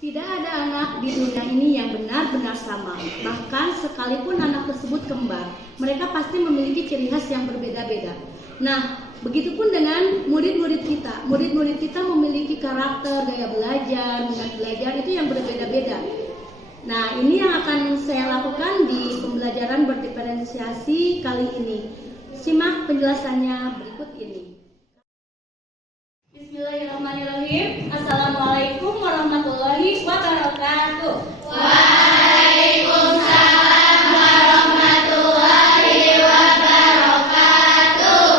Tidak ada anak di dunia ini yang benar-benar sama. Bahkan sekalipun anak tersebut kembar, mereka pasti memiliki ciri khas yang berbeda-beda. Nah, begitupun dengan murid-murid kita. Murid-murid kita memiliki karakter, gaya belajar, minat belajar itu yang berbeda-beda. Nah, ini yang akan saya lakukan di pembelajaran berdiferensiasi kali ini. Simak penjelasannya berikut ini. Bismillahirrahmanirrahim. Assalamualaikum warahmatullahi wabarakatuh. Waalaikumsalam warahmatullahi wabarakatuh.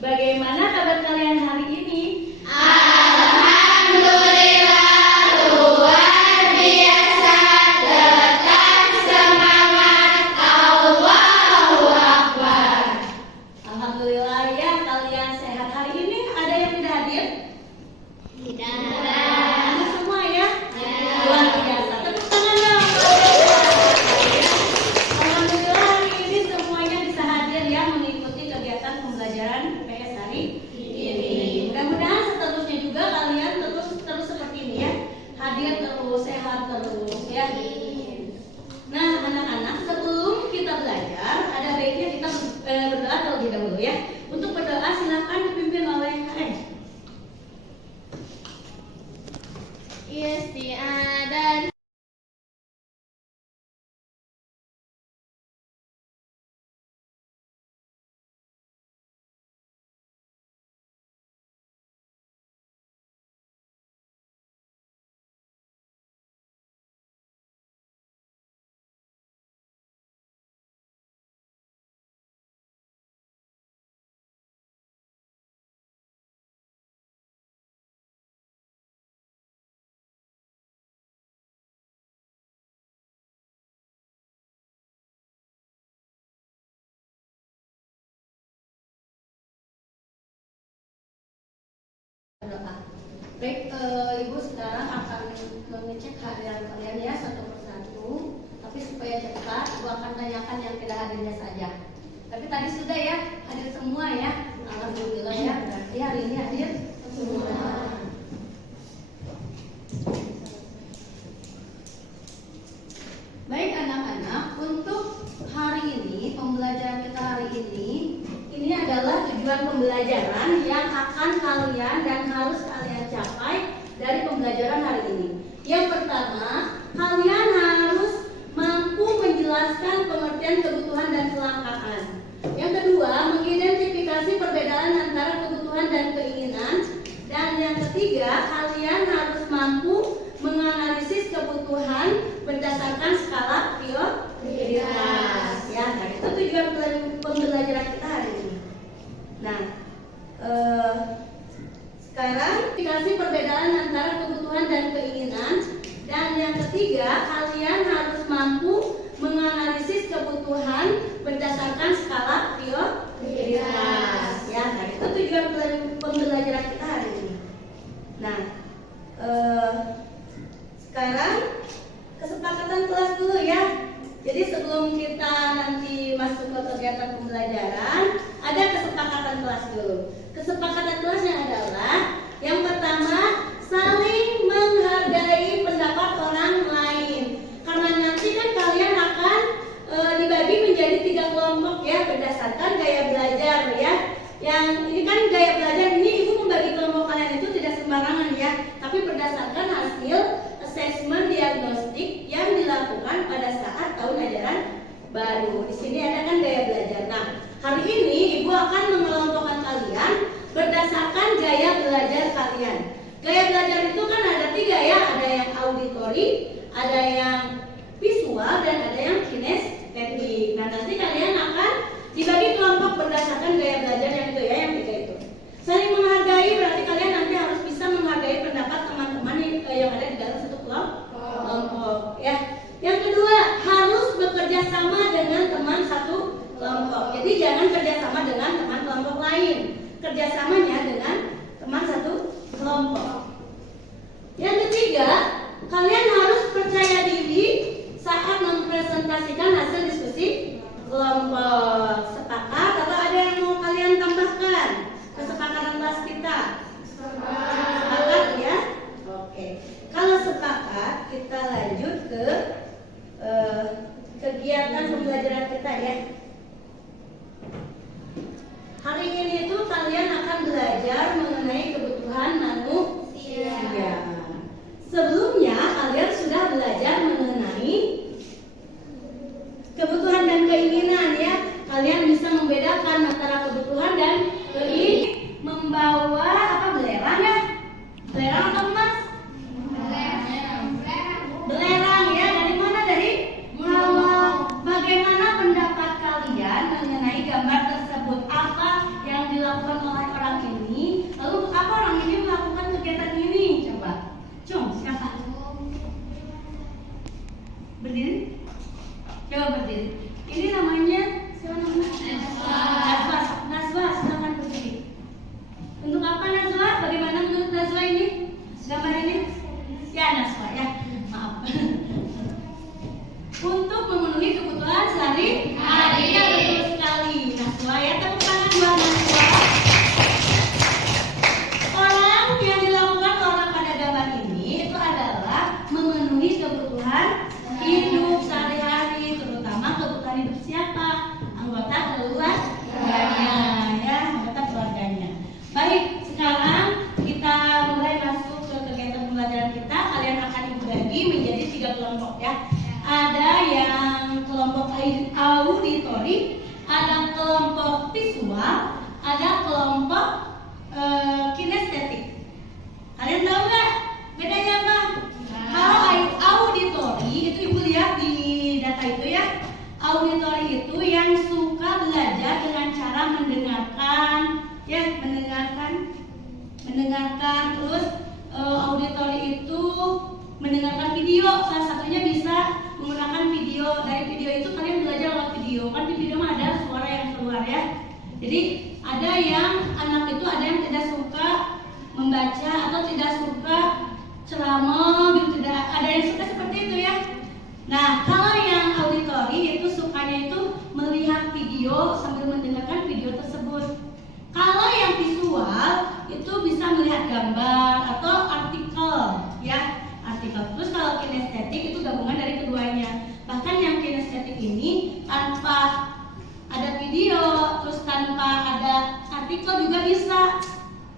Bagaimana kabar kalian hari ini? Alhamdulillah luar biasa, tetap semangat, Allahu Akbar. Alhamdulillah ya, kalian sehat hari ini. Ada yang tidak hadir? Tidak. Ada semua ya? Ya. Luar biasa. Tepuk tangan dong. Alhamdulillah hari ini semuanya bisa hadir ya mengikuti kegiatan pembelajaran IPS hari ini. Mudah-mudahan seterusnya juga kalian terus seperti ini ya. Hadir terus, sehat terus ya. Nah, anak-anak, sebelum kita belajar, ada baiknya kita berdoa terlebih dahulu ya. Untuk berdoa silakan dipimpin oleh KM. Istiadat. Berdoa. Baik, Ibu sekarang akan mengecek hadiran kalian ya satu persatu. Tapi supaya cepat, Ibu akan tanyakan yang tidak hadirnya saja. Tapi tadi sudah ya, hadir semua ya. Alhamdulillah ya, berarti hari ini hadir semua. Baik anak-anak, untuk hari ini, pembelajaran kita hari ini adalah tujuan pembelajaran yang akan kalian dan harus kalian capai dari pembelajaran hari ini. Yang pertama, kalian harus mampu menjelaskan pengertian kebutuhan dan kelangkaan. Yang kedua, mengidentifikasi perbedaan antara kebutuhan dan keinginan. Dan yang ketiga, kalian harus mampu menganalisis kebutuhan berdasarkan skala prioritas. Ya, nah itu tujuan pembelajaran kita hari ini. Nah, sekarang dikasih perbedaan antara kebutuhan dan keinginan. Dan yang ketiga, kalian harus mampu menganalisis kebutuhan berdasarkan skala prioritas. Ya, nah itu tujuan pembelajaran kita hari ini. Nah, sekarang kesepakatan kelas dulu ya. Jadi sebelum kita nanti masuk ke kegiatan pembelajaran, ada kesepakatan kelas dulu. Kesepakatan kelasnya adalah yang pertama, saling menghargai pendapat orang lain. Karena nanti kan kalian akan dibagi menjadi 3 kelompok ya berdasarkan gaya belajar ya. Yang ini kan gaya belajar ini Ibu membagi kelompok kalian itu tidak sembarangan ya, tapi berdasarkan hasil asesmen diagnostik yang dilakukan pada saat tahun ajaran baru. Di sini ada kan gaya belajar. Nah, hari ini Ibu akan mengelompokkan kalian berdasarkan gaya belajar kalian. Gaya belajar itu kan ada 3 ya, ada yang auditori, ada yang visual, dan ada yang kinestetik. Nah, nanti kalian akan dibagi kelompok berdasarkan gaya belajar yang itu ya, yang 3 itu. Saling menghargai berarti kalian nanti harus bisa menghargai pendapat teman-teman yang ada di dalam satu kelompok ya. Yang kedua, harus bekerja sama dengan teman satu kelompok. Jadi jangan kerja sama dengan teman kelompok lain. Kerjasamanya dengan teman satu kelompok. Yang ketiga, kalian harus percaya diri saat mempresentasikan hasil diskusi kelompok. Sepakat atau ada yang mau kalian tambahkan kesepakatan kelas kita? Sepakat ya? Oke. Kalau sepakat, kita lanjut ke kegiatan pembelajaran kita ya. Hari ini itu kalian akan belajar mengenai kebutuhan manusia. Sebelumnya kalian sudah belajar mengenai kebutuhan dan keinginan ya. Kalian bisa membedakan antara kebutuhan dan keinginan. Membawa belerang ya? Belerang atau emas? Belerang ya. Dari mana? Dari ngawal. Bagaimana pendapat kalian mengenai gambar tersebut? Apa yang dilakukan oleh orang ini? Lalu untuk apa orang ini melakukan kegiatan ini? Coba. Siapa? Berdiri? Coba berdiri. Ini namanya siapa namanya? Nazwa, silakan berdiri. Untuk apa Nazwa? Bagaimana menurut Nazwa ini? Gambar ini? Ya Nazwa ya. Maaf. Untuk memenuhi kebutuhan sehari-hari. Ya betul sekali Nazwa ya. Tepuk tangan buat Nazwa. Orang yang dilakukan orang pada gambar ini itu adalah memenuhi kebutuhan hidup sehari-hari, terutama kebutuhan hidup siapa? Anggota keluarganya ya, anggota keluarganya. Baik, sekarang kita mulai masuk ke kegiatan pembelajaran kita. Kalian akan dibagi menjadi 3 kelompok ya. Ada yang kelompok auditori, ada kelompok visual, ada kelompok kinestetik. Kalian tahu nggak bedanya apa? Kalau auditori itu ibu lihat di data itu ya. Auditori itu yang suka belajar dengan cara mendengarkan, ya mendengarkan terus auditori itu mendengarkan video. Salah satunya bisa menggunakan video. Dari video itu kalian belajar lewat video. Kan di video mah ada suara yang keluar ya. Jadi ada yang anak itu ada yang tidak suka membaca atau tidak suka ceramah gitu, tidak ada yang suka seperti itu ya. Nah, kalau yang auditori itu sukanya itu melihat video sambil mendengarkan video tersebut. Kalau yang visual itu bisa melihat gambar atau artikel ya, artikel. Terus kalau kinestetik itu gabungan dari keduanya. Bahkan yang kinestetik ini tanpa ada video, terus tanpa ada artikel juga bisa.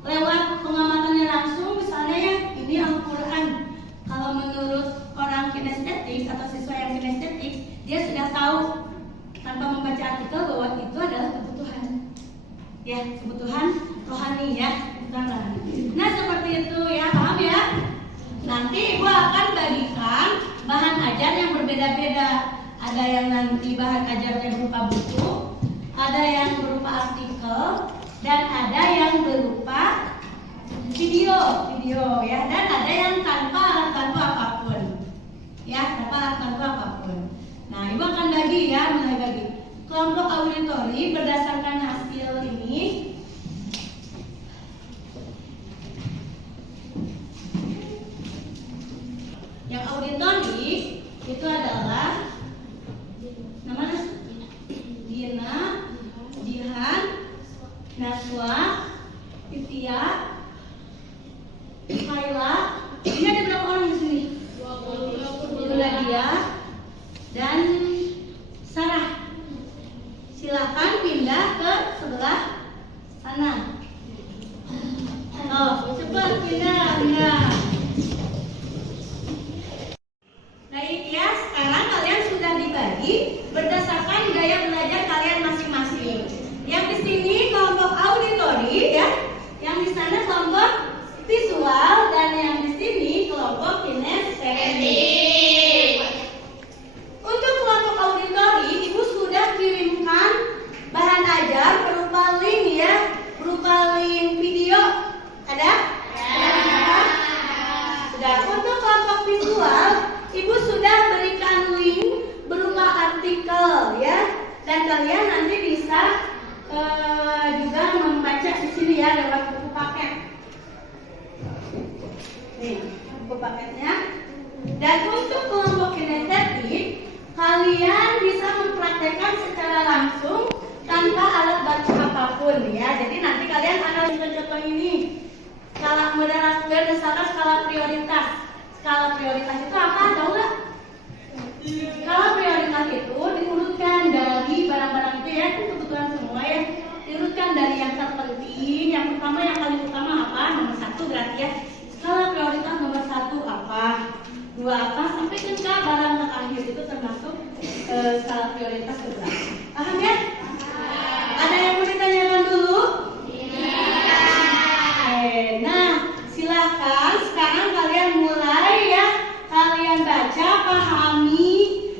Lewat pengamatannya langsung, misalnya ya, ini Al-Quran. Kalau menurut orang kinestetik atau siswa yang kinestetik, dia sudah tahu tanpa membaca artikel bahwa itu adalah kebutuhan. Ya, kebutuhan rohani ya, kebutuhan rohani. Nah, seperti itu ya, paham ya? Nanti ibu akan bagikan bahan ajar yang berbeda-beda. Ada yang nanti bahan ajarnya berupa buku, ada yang berupa artikel, dan ada yang berupa video ya, dan ada yang tanpa alat bantu apapun ya, tanpa alat bantu apapun. Nah, ibu akan bagi ya, mulai bagi. Kelompok auditori berdasarkan hasil ini yang auditori itu adalah namanya Dina, Jihan, Naswa, Titia, Kaila. Ini ada berapa orang di sini? 20. Nadia dan Sarah. Silakan pindah ke sebelah sana. Oh, cepat pindah. Baik ya, sekarang kalian sudah dibagi berdasarkan gaya belajar kalian masing-masing. Yang di sini kelompok auditori ya, yang di sana kelompok visual, dan yang di sini kelompok kinestetik. Untuk kelompok auditori, ibu sudah kirimkan bahan ajar berupa link ya, berupa link video. Ada? Sudah. Untuk kelompok visual, ibu sudah berikan link berupa artikel ya, dan kalian nanti bisa juga membaca di sini ya lewat buku paket. Nih, buku paketnya. Dan untuk kelompok kinestetik, kalian bisa mempraktekkan secara langsung tanpa alat bantu apapun ya. Jadi nanti kalian analisa contoh ini. Skala berdasarkan skala prioritas. skala prioritas itu apa? Tahu nggak? Skala prioritas itu diurutkan dari barang-barang itu ya, itu kebutuhan semua ya. Diurutkan dari yang terpenting, yang pertama yang paling utama apa? Nomor 1 berarti ya. Skala prioritas nomor 1 apa? 2 apa? Sampai ke barang terakhir itu termasuk skala prioritas keberapa? Paham ya? Ada yang mau ditanyakan dulu? Nah, silakan sekarang kalian mulai ya. Kalian baca, pahami,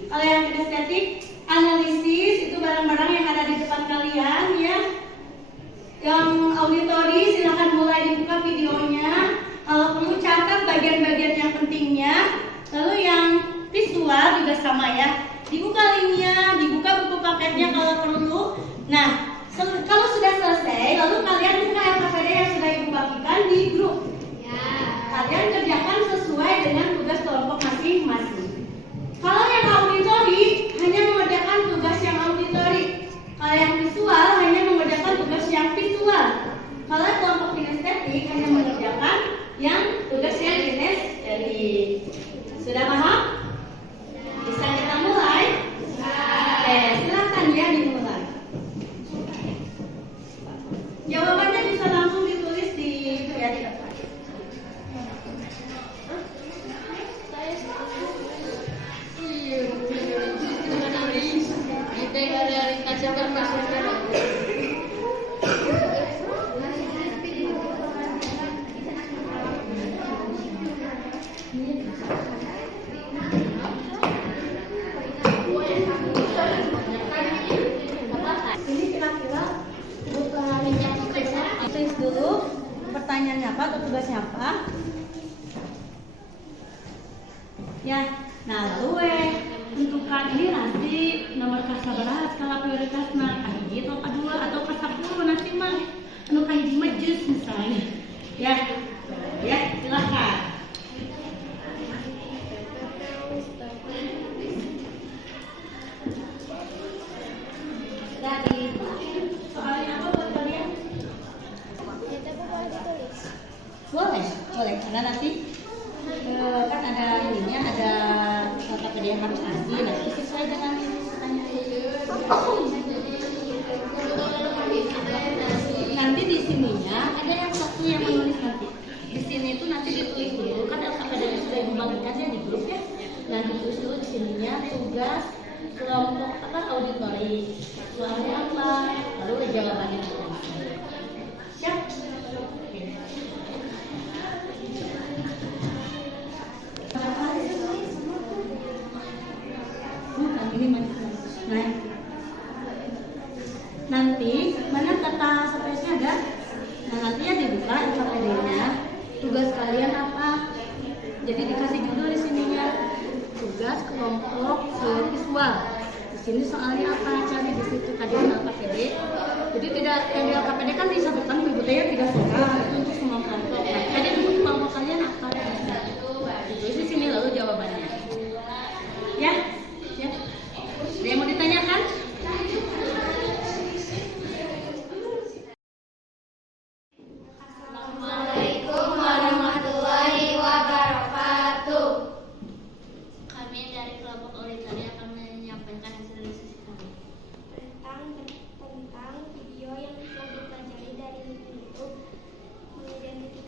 kalian kinestetik, analisis itu barang-barang yang ada di depan kalian ya. Yang auditori silakan mulai dibuka videonya. Kalau perlu catat bagian-bagian yang pentingnya. Lalu yang visual juga sama ya. Dibuka linknya, dibuka buku paketnya kalau perlu. Nah, kalau sudah selesai, lalu kalian buka LKPD yang sudah ibu bagikan di grup. Kalian kerjakan sesuai dengan tugas kelompok masing-masing. Kalau yang auditori hanya mengerjakan tugas yang auditori. Kalau yang visual hanya mengerjakan tugas yang visual. Kalau kelompok kinestetik hanya mengerjakan yang tugas yang kinestetik. Sudah paham? Bisa kita mulai? Silakan ya dimulai. Jawabannya bisa langsung ditulis di itu ya di depan. Ini kira-kira tulis dulu pertanyaannya apa atau tugasnya apa. Ya, nah lalu tentukan ini nanti nomor kasabarat skala prioritas nah kahiji atau kedua atau ke-10 nanti mah anu kahiji mah jus misalnya. Ya, silakan. Dari soalnya apa buat kalian? Boleh. Karena nanti kan ada ininya, ada KPD yang harus kasih, nanti sesuai dengan nanti di sininya ada yang satu yang menulis nanti. Di sini itu nanti ditulis dulu kan LKPD sudah dibagikan ya di grup ya. Nah ditulis dulu di sininya tugas kelompok apa auditori, soalnya apa, lalu jawabannya apa. Siap? Nah, nanti mana kata spesialnya ada? Nah nanti ya dibuka LKPD-nya. Tugas kalian apa? Jadi dikasih judul di sininya. Tugas kelompok visual. Di sini soalnya apa? Cari di situ tadi LKPD. Jadi tidak yang di LKPD kan disatukan ibu teh tidak soal itu untuk semua kelompok. Nah, tadi dulu kelompok kalian apa? Ditulis di sini lalu jawabannya. Ya. Ada yang mau ditanyakan? Assalamualaikum warahmatullahi wabarakatuh. Kami dari kelompok auditori akan menyampaikan hasil diskusi kami Tentang video yang telah dipelajari dari YouTube, mengidentifikasi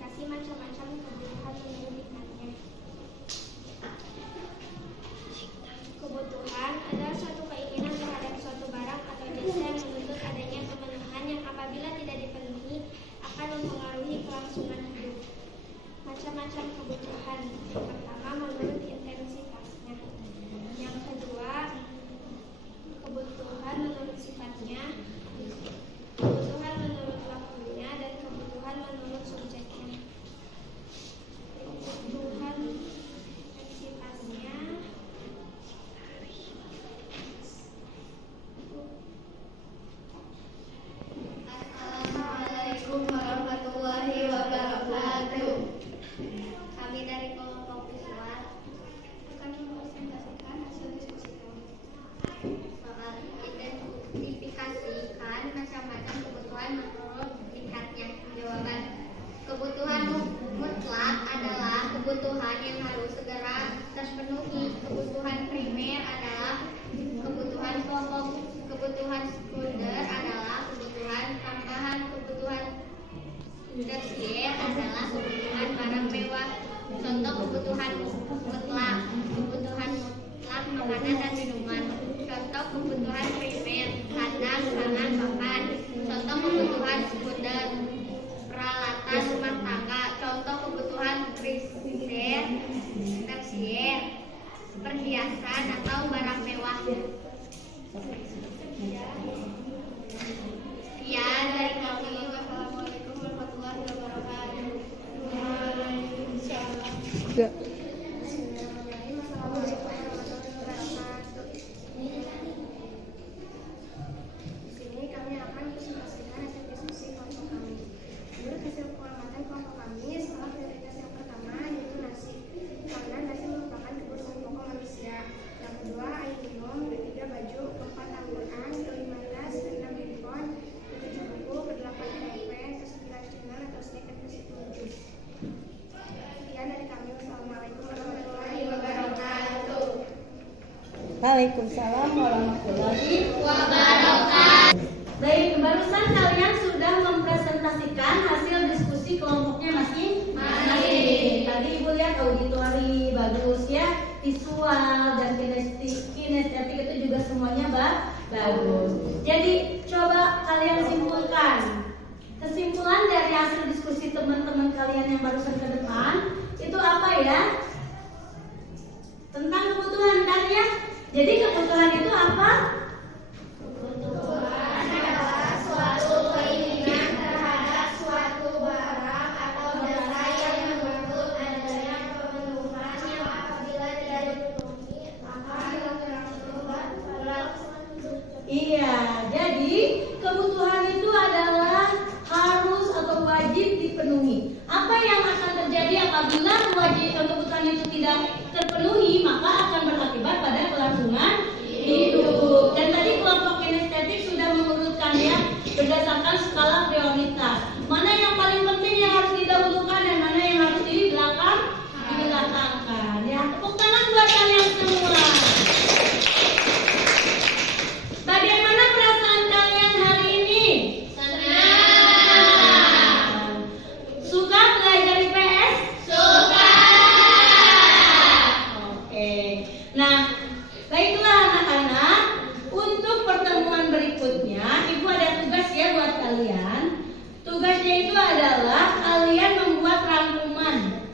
kebutuhan yang harus segera terpenuhi. Kebutuhan primer adalah kebutuhan pokok, kebutuhan sekunder adalah kebutuhan tambahan, kebutuhan tersier adalah kebutuhan barang mewah. Contoh kebutuhan mutlak, kebutuhan mutlak makanan dan minuman. Contoh kebutuhan primer, kandang, pangan, papan. Contoh kebutuhan sekunder, peralatan rumah tangga. Contoh kebutuhan tersier, perhiasan atau barang mewah. Sekian dari kami. Wassalamualaikum warahmatullahi wabarakatuh. Enggak. Bismillahirrahmanirrahim. Assalamualaikum warahmatullahi wabarakatuh. Di sini kami akan presentasikan hasil diskusi kelompok kami. Menurut hasil pengamatan kelompok kami, skala prioritas yang pertama yaitu nasi, karena nasi merupakan kebutuhan pokok manusia. Yang kedua air minum, ketiga baju, keempat Al-Quran, kelima tas, keenam handphone, ketujuh buku, kedelapan pulpen, kesembilan cemilan atau snack, dan ketujuh. Sekian dari kami. Wassalamualaikum warahmatullahi wabarakatuh. Waalaikumsalam warahmatullahi Wabarakatuh. Baik, barusan kalian sudah mempresentasikan hasil diskusi kelompoknya masing-masing. Tadi Ibu lihat auditori bagus ya, visual dan kinestetik itu juga semuanya bagus. Jadi coba kalian simpulkan. Kesimpulan dari hasil diskusi teman-teman kalian yang barusan ke depan itu apa ya? Tentang kebutuhan kan ya? Jadi kebutuhan itu apa? Kebutuhan adalah suatu keinginan terhadap suatu barang atau jasa yang menuntut adanya pemenuhan yang apabila tidak dipenuhi akan berakibat Iya, jadi kebutuhan itu adalah harus atau wajib dipenuhi. Apa yang akan terjadi apabila kebutuhan itu tidak terpenuhi, maka akan berakibat pada kelangsungan hidup. Dan tadi kelompok kinestetik sudah mengurutkan ya berdasarkan skala prioritas. Mana yang paling penting yang harus didahulukan dan mana yang harus dibelakangkan. Ya, tepuk tangan buat kalian semua. Bagaimana perasaan kalian hari ini? senang. Suka belajar IPS? Suka. Oke. Nah, baiklah anak-anak. Untuk pertemuan berikutnya, Ibu ada tugas ya buat kalian. Tugasnya itu adalah kalian membuat rangkuman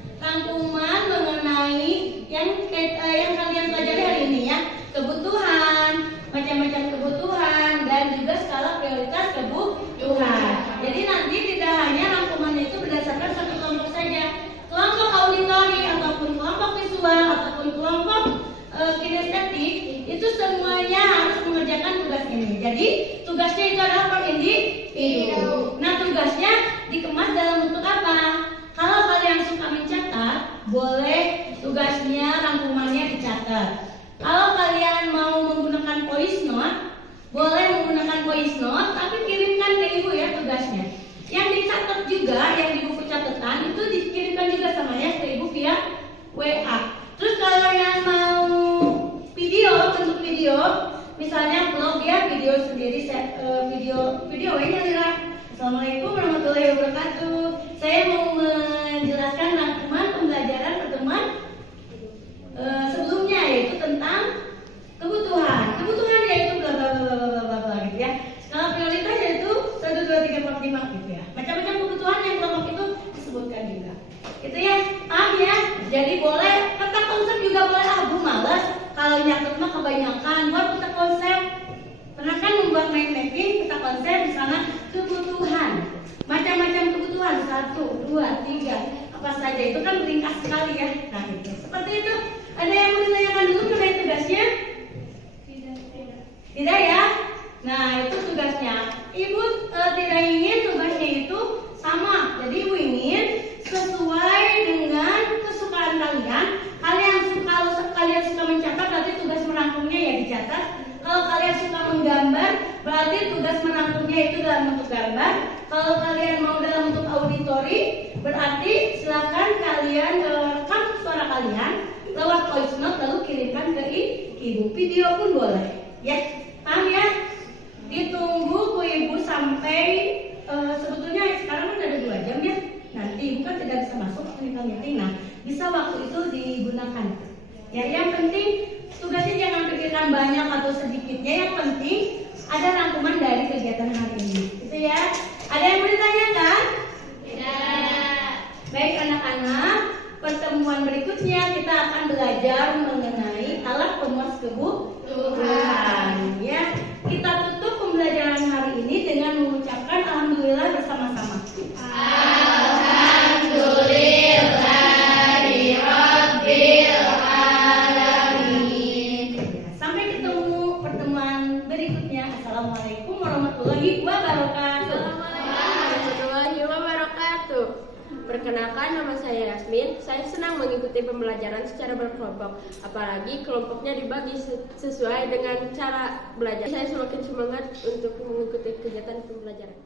mengenai yang kalian pelajari hari ini ya. Kebutuhan, macam-macam kebutuhan dan juga skala prioritas kebutuhan. Jadi nanti tidak hanya rangkumannya itu berdasarkan satu kelompok saja. Kelompok auditori ataupun kelompok visual ataupun kelompok kinestetik itu semuanya harus mengerjakan tugas ini. Jadi tugasnya itu adalah per individu. Nah, tugasnya dikemas dalam bentuk apa? Kalau kalian suka mencatat, boleh tugasnya rangkumannya dicatat. Kalau kalian mau menggunakan voice note, boleh menggunakan voice note, tapi kirimkan ke Ibu ya tugasnya. Yang dicatat juga, yang di buku catatan itu dikirimkan juga sama ya ke Ibu via WA. Terus kalau yang mau bentuk video, misalnya vlog ya, video sendiri, video ini Lira. Assalamualaikum warahmatullahi wabarakatuh. Saya mau menjelaskan rangkuman pembelajaran pertemuan sebelumnya, yaitu tentang kebutuhan yaitu bla bla bla bla bla bla gitu ya. Skala prioritas yaitu 1 2 3 4 5 gitu ya. Macam-macam kebutuhan yang kelompok itu disebutkan juga. Gitu ya. Ya. Jadi boleh peta konsep juga boleh. Bu malas kalau nyatet mah kebanyakan. Buat peta konsep. Pernah kan membuat mind mapping peta konsep di sana kebutuhan. Macam-macam kebutuhan 1 2 3 apa saja itu kan ringkas sekali ya. Nah, itu. Seperti itu. Ada yang mau ditanyakan dulu mengenai tugasnya? Tidak ya? Nah, itu tugasnya. Ibu tidak ingin tugasnya itu sama. Jadi Ibu ingin sesuai dengan kesukaan kalian. Kalau kalian suka mencatat, berarti tugas merangkumnya ya dicatat. Kalau kalian suka menggambar, berarti tugas merangkumnya itu dalam bentuk gambar. Kalau kalian mau dalam bentuk auditori, berarti silakan kalian rekam kalian lewat voice note lalu kirimkan ke ibu. Video pun boleh. Ya, paham ya? Ditunggu Bu Ibu sampai sebetulnya sekarang kan ada 2 jam ya. Nanti Ibu kan tidak bisa masuk clinical meeting. Nah, bisa waktu itu digunakan. Ya, yang penting tugasnya jangan pikirkan banyak atau sedikitnya. Yang penting ada rangkuman dari kegiatan hari ini. Itu ya. Ada yang mau ditanyakan? Tidak. Baik anak-anak, pertemuan berikutnya kita akan belajar mengenai alat pemuas kebutuhan. Ya, kita tutup pembelajaran hari ini dengan mengucapkan alhamdulillah bersama-sama. Sampai ketemu pertemuan berikutnya. Assalamualaikum warahmatullahi wabarakatuh. Warahmatullahi wabarakatuh. Perkenalkan, nama saya Yasmin. Saya senang mengikuti pembelajaran secara berkelompok, apalagi kelompoknya dibagi sesuai dengan cara belajar. Saya semakin semangat untuk mengikuti kegiatan pembelajaran.